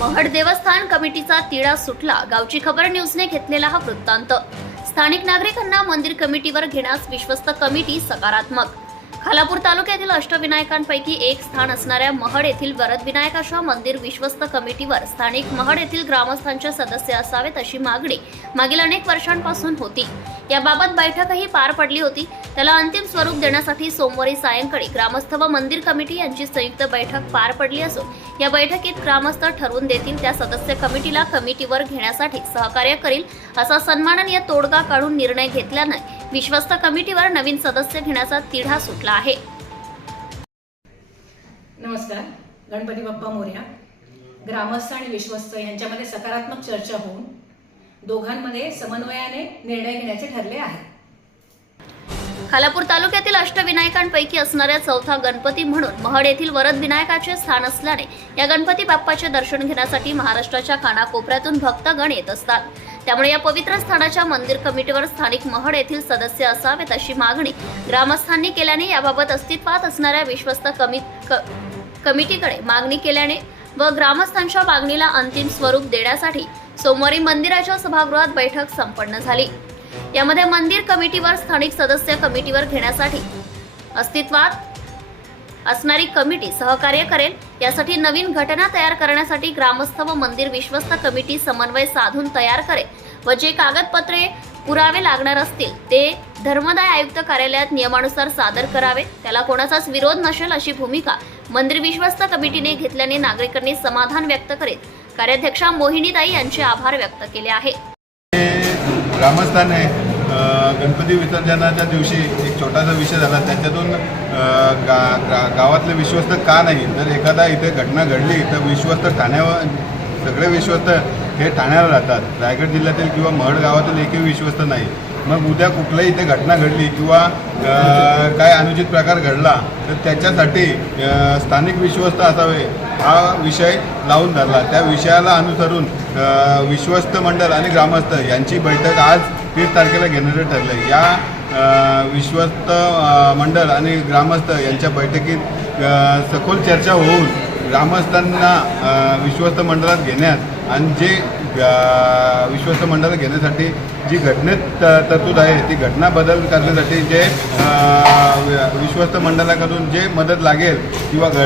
महड देवस्थान कमिटीचा तिडा सुटला. गावची खबर न्यूजने घेतलेला हा वृत्तांत. स्थानिक नागरिकांना मंदिर कमिटीवर घेण्यास विश्वस्त कमिटी सकारात्मक. खालापूर तालुक्यातील अष्टविनायकांपैकी एक स्थान असणाऱ्या महड येथील वरदविनायकाच्या मंदिर विश्वस्त कमिटीवर स्थानिक महड येथील ग्रामस्थांचे सदस्य असावेत अशी मागणी मागील अनेक वर्षांपासून होती. याबाबत बैठकही पार पडली होती. त्याला अंतिम स्वरूप देण्यासाठी सोमवारी सायंकाळी ग्रामस्थ व मंदिर कमिटी यांची संयुक्त बैठक पार पडली असून या बैठकीत ग्रामस्थ ठरवून देतील त्या सदस्य कमिटीला कमिटीवर घेण्यासाठी सहकार्य करील असा सन्माननीय तोडगा काढून निर्णय घेतल्यानं विश्वस्त कमिटीवर नवीन सदस्य घेण्याचा तिढा सुटला आहे. नमस्कार गणपती बाप्पा मोर्या ग्रामस्थ आणि विश्वस्त यांच्यामध्ये सकारात्मक चर्चा होऊन दोघांमध्ये समन्वयाने निर्णय घेण्याचे ठरले आहे. खालापूर तालुक्यातील अष्टविनायकांपैकी असणाऱ्या चौथा गणपती म्हणून महड येथील वरद विनायकाचे स्थान असल्याने या गणपती बाप्पाचे दर्शन घेण्यासाठी महाराष्ट्राच्या कानाकोपऱ्यातून भक्तगण येत असतात. त्यामुळे या पवित्र स्थानाच्या मंदिर कमिटीवर स्थानिक महड येथील सदस्य असावेत अशी मागणी ग्रामस्थांनी केल्याने याबाबत अस्तित्वात असणाऱ्या विश्वस्त कमी क- कमिटीकडे मागणी केल्याने व ग्रामस्थांच्या मागणीला अंतिम स्वरूप देण्यासाठी सोमवारी मंदिराच्या सभागृहात बैठक संपन्न झाली. यामध्ये मंदिर कमिटीवर स्थानिक सदस्य कमिटीवर घेण्यासाठी अस्तित्वात असणारी कमिटी सहकार्य करेल. यासाठी नवीन घटना तयार करण्यासाठी ग्रामस्थ व मंदिर विश्वस्त कमिटी समन्वय साधून तयार करेल व जे कागदपत्रे पुरावे लागणार असतील ते धर्मदाय आयुक्त कार्यालयात नियमानुसार सादर करावे. त्याला कोणाचाच विरोध नसेल अशी भूमिका मंदिर विश्वस्त कमिटीने घेतल्याने नागरिकांनी समाधान व्यक्त करीत कार्याध्यक्षा मोहिनीताई यांचे आभार व्यक्त केले आहे. ग्रामस्थाने गणपती विसर्जनाच्या दिवशी एक छोटासा विषय झाला. त्याच्यातून गा गा गावातले विश्वस्त का नाही? जर एखादा इथे घटना घडली तर विश्वस्त ठाण्यावर सगळे विश्वस्त हे ठाण्याला राहतात. रायगड जिल्ह्यातील किंवा महड गावातील एकही विश्वस्त नाही. मग उद्या कुठलाही इथे घटना घडली किंवा काय अनुचित प्रकार घडला तर त्याच्यासाठी स्थानिक विश्वस्त असावे हा विषय लावून धरला. त्या विषयाला अनुसरून विश्वस्त मंडळ आणि ग्रामस्थ यांची बैठक आज तीस तारखेला घेण्याचे ठरले. या विश्वस्त मंडळ आणि ग्रामस्थ यांच्या बैठकीत सखोल चर्चा होऊन ग्रामस्थांना विश्वस्त मंडळात घेण्यात आणि जे विश्वस्त मंडळ घेण्यासाठी जी घटनेत त- तरतूद आहे ती घटना बदल करण्यासाठी जे विश्वस्त मंडळाकडून जे मदत लागेल किंवा घ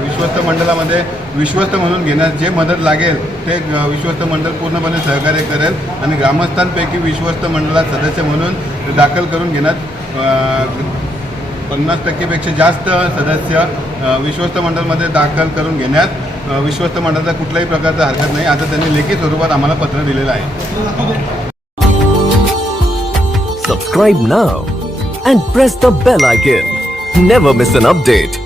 विश्वस्त मंडळामध्ये विश्वस्त म्हणून घेण्यास जे मदत लागेल ते विश्वस्त मंडळ पूर्णपणे सहकार्य करेल आणि ग्रामस्थांपैकी विश्वस्त मंडळात सदस्य म्हणून दाखल करून घेण्यात पन्नास टक्केपेक्षा जास्त सदस्य विश्वस्त मंडळमध्ये दाखल करून घेण्यात विश्वस्त मंडळाचा कुठल्याही प्रकारचा हरकत नाही. आता त्यांनी लेखी स्वरूपात आम्हाला पत्र दिलेलं आहे. Subscribe now and press the bell icon never miss an update